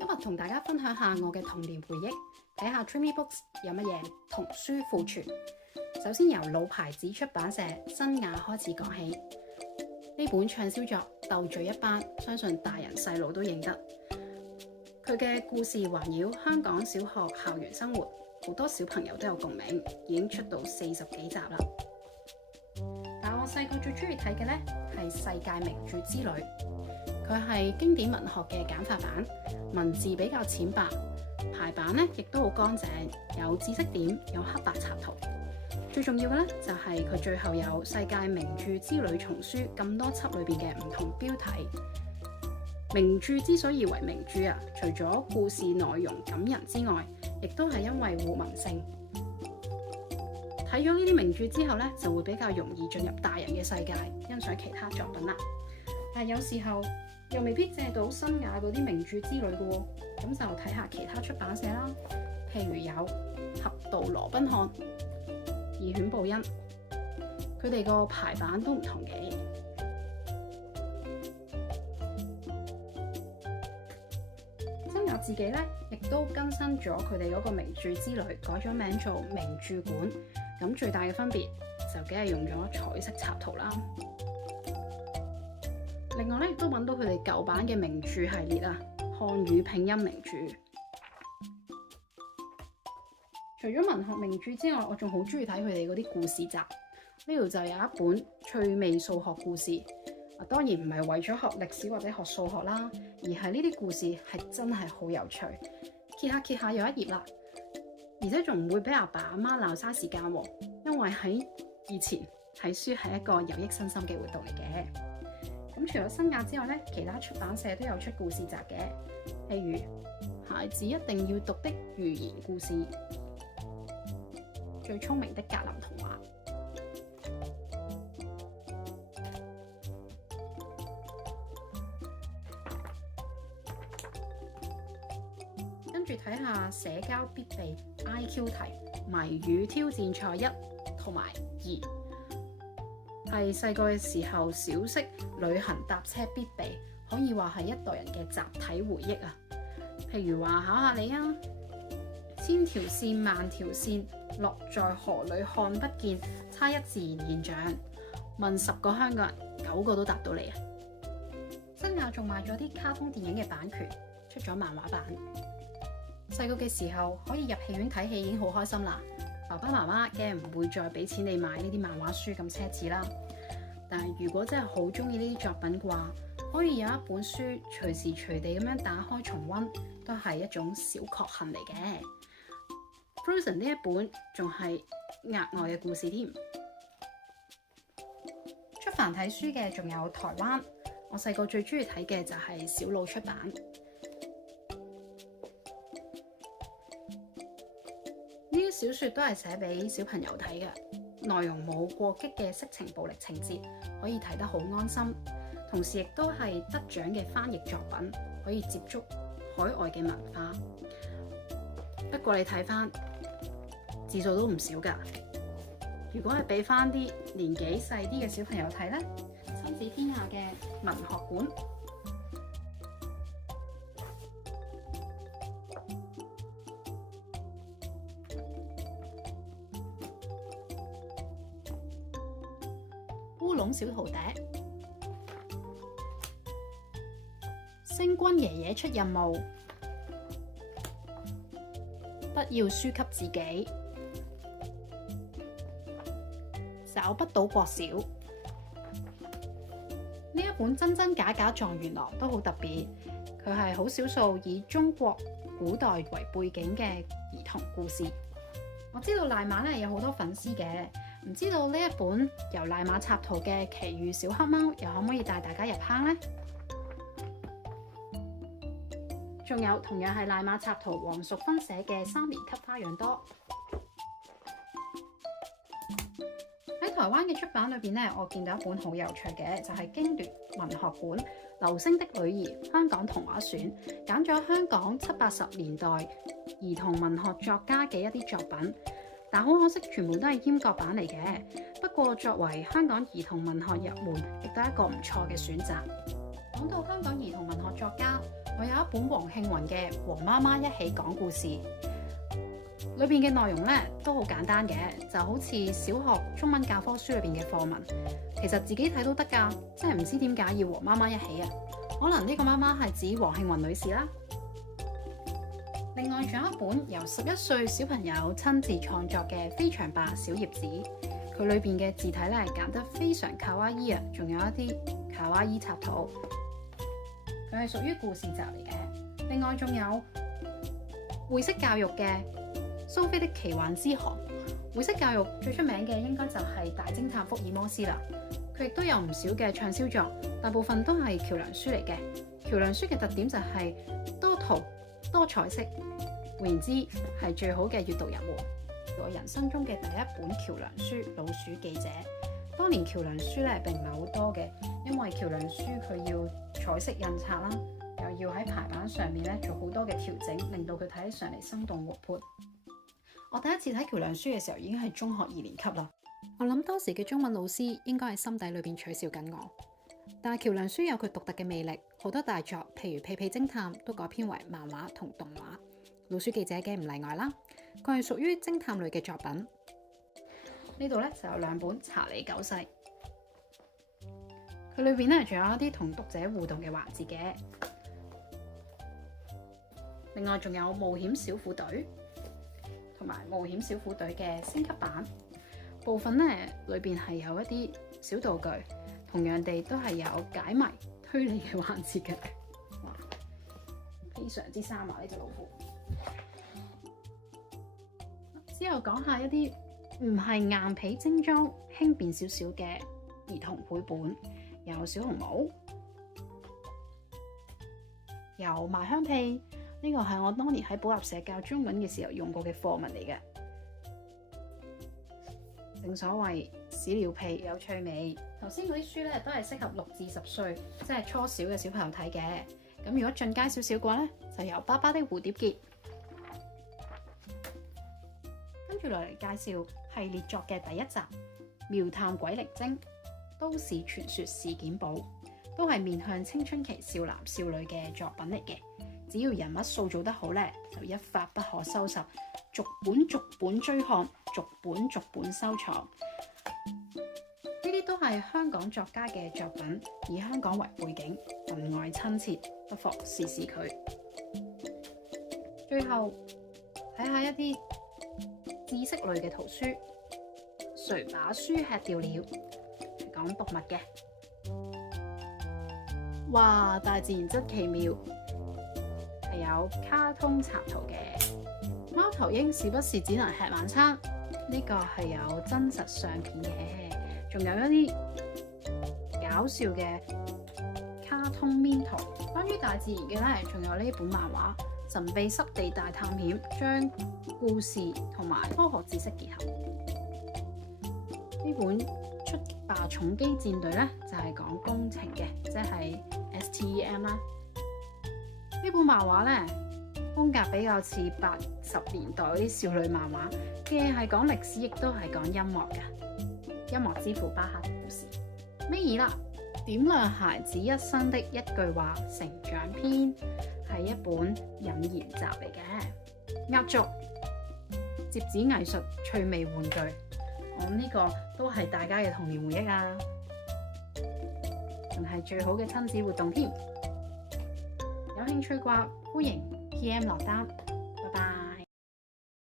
今日同大家分享下我嘅童年回憶，睇下 Dreamy Books 有乜嘢童書庫存。首先由老牌子出版社新雅開始講起，呢本暢銷作鬥嘴一班，相信大人細路都認得。佢嘅故事環繞香港小學校園生活，好多小朋友都有共鳴，已經出到40幾集啦。但我細個最中意睇嘅呢係《世界名著之旅》，佢係經典文學嘅簡化版，文字比較淺白，排版呢亦都好乾淨，有知識點，有黑白插圖。最重要嘅呢就係佢最後有《世界名著之旅叢書》咁多輯裏邊嘅唔同標題。名著之所以為名著啊，除咗故事內容感人之外，亦都係因為互文性。睇咗呢啲名著之後呢，就會比較容易進入大人嘅世界，欣賞其他作品啦。但有時候又未必借到新雅嗰啲名著之類嘅喎，咁就睇下其他出版社啦。譬如有俠盜羅賓漢、義犬報恩，佢哋個排版都唔同嘅。新雅自己咧，亦都更新咗佢哋嗰個名著之旅，改咗名做名著館。咁最大嘅分別就梗係用咗彩色插圖啦。另外咧，亦都揾到佢哋舊版嘅名著系列啊，漢語拼音名著。除咗文學名著之外，我仲好中意睇佢哋嗰啲故事集。呢度就有一本趣味數學故事。當然唔係為咗學歷史或者學數學啦，而係呢啲故事係真係好有趣。揭下有一頁啦，而且仲唔會俾阿爸阿媽鬧嘥時間喎，因為喺以前睇書係一個有益身心嘅活動嚟嘅。咁除咗新雅之外咧，其他出版社都有出故事集嘅，譬如孩子一定要讀的寓言故事、最聰明的格林童話。跟住睇下社交必備 IQ 題謎語挑戰賽1同埋2，係細個嘅時候小息旅行搭車必備，可以話係一代人嘅集體回憶啊。譬如話考下你啊，千條線萬條線落在河裏看不見，猜一自然現象。問10個香港人，9個都答到你啊。新雅仲買咗啲卡通電影嘅版權，出咗漫畫版。細個嘅時候可以入戲院睇戲已經好開心啦，爸爸媽媽梗係唔會再俾錢你買呢啲漫畫書咁奢侈啦。但係如果真係好中意呢啲作品嘅話，可以有一本書隨時隨地咁樣打開重溫，都係一種小確幸嚟嘅。Frozen 呢一本仲係額外嘅故事添。出繁體書嘅仲有台灣，我細個最中意睇嘅就係小魯出版。呢啲小說都係寫俾小朋友睇嘅，內容冇過激嘅色情暴力情節，可以睇得好安心。同時亦都係得獎嘅翻譯作品，可以接觸海外嘅文化。不過你睇翻字數都唔少㗎。如果係俾翻啲年紀細啲嘅小朋友睇呢，親子天下嘅文學館、烏龍小徒弟、星君爺爺出任務、不要輸給自己、找不到國小。呢一本真真假假狀元郎都好特別，佢係好少數以中國古代為背景嘅兒童故事。我知道賴馬咧有好多粉絲嘅，唔知道呢一本由賴馬插圖嘅《奇遇小黑貓》又可唔可以帶大家入坑呢？仲有同樣係賴馬插圖黃淑芬寫嘅3年級花樣多。喺台灣嘅出版裏邊咧，我見到一本好有趣嘅，就係經聯文學館《流星的女兒》香港童話選，揀咗香港70、80年代兒童文學作家嘅一啲作品，但好可惜全部都係閹割版嚟嘅。不過作為香港兒童文學入門，亦都係一個唔錯嘅選擇。講到香港兒童文學作家，我有一本黃慶雲嘅《和媽媽一起講故事》，裏邊嘅內容咧都好簡單嘅，就好似小學中文教科書裏邊嘅課文，其實自己睇都得㗎，真係唔知點解要和媽媽一起啊？可能呢個媽媽係指黃慶雲女士啦。另外仲有一本由11歲小朋友親自創作嘅《飛翔吧小葉子》，佢裏邊嘅字體咧揀得非常卡哇伊啊，仲有一啲卡哇伊插圖。佢係屬於故事集嚟嘅。另外仲有會式教育嘅《蘇菲的奇幻之航》。會式教育最出名嘅應該就係大偵探福爾摩斯啦。佢亦都有唔少嘅暢銷作，大部分都係橋梁書嚟嘅。橋梁書嘅特點就係多圖多彩色，換言之係最好嘅閱讀入門。我人生中嘅第一本橋梁書《老鼠記者》。當年橋梁書咧並唔係好多嘅，因為橋梁書佢要彩色印刷啦，又要喺排版上面咧做好多嘅調整，令到佢睇起上嚟生動活潑。我第一次睇橋梁書嘅時候已經係中學2年級啦。我諗當時嘅中文老師應該喺心底裏邊取笑緊我。但係橋梁書有佢獨特嘅魅力，好多大作，譬如《屁屁偵探》都改編為漫畫同動畫，《老鼠記者》嘅唔例外啦。佢係屬於偵探類嘅作品。呢度咧就有2本《查理九世》，佢裏邊咧仲有一啲同讀者互動嘅環節嘅。另外仲有《冒險小虎隊》同埋《冒險小虎隊》嘅升級版，部分咧裏邊係有一啲小道具，同樣地都係有解謎推理嘅環節嘅。哇，非常之生猛呢隻老虎。之後講下一啲唔係硬皮精裝、輕便少少嘅兒童繪本，有小紅帽，有賣香屁，呢個係我當年喺補習社教中文嘅時候用過嘅課文嚟嘅。正所謂屎尿屁有趣味，頭先嗰啲書咧都係適合6至10歲，即係初小嘅小朋友睇嘅。咁如果進階少少嘅話咧，就有爸爸的蝴蝶結。跟住落嚟介紹系列作嘅第1集《妙探鬼靈精》，都市傳說事件簿，都係面向青春期少男少女嘅作品嚟嘅。只要人物塑造得好咧，就一發不可收拾，逐本追看，逐本收藏。呢啲都係香港作家嘅作品，以香港為背景，文外親切，不妨試試佢。最後睇下一啲知識類嘅圖書，誰把書吃掉了？係講動物嘅。哇！大自然真奇妙，係有卡通插圖嘅。貓頭鷹是不是只能吃晚餐？呢個係有真實相片嘅，仲有一啲搞笑嘅卡通面圖。關於大自然嘅咧，仲有呢本漫畫《神秘濕地大探險》，將故事同埋科學知識結合。呢本出擊吧重機戰隊咧，就係講工程嘅，即係 STEM 啦。呢本漫畫咧，風格比較似80年代嗰啲少女漫畫，既係講歷史，亦都係講音樂嘅。音樂之父巴赫的故事。尾二啦，點亮孩子一生的一句話成長篇，係一本引言集嚟嘅。壓軸摺紙藝術趣味玩具，我呢個都係大家嘅童年回憶啊，仲係最好嘅親子活動添。有興趣嘅話，歡迎 PM 落單。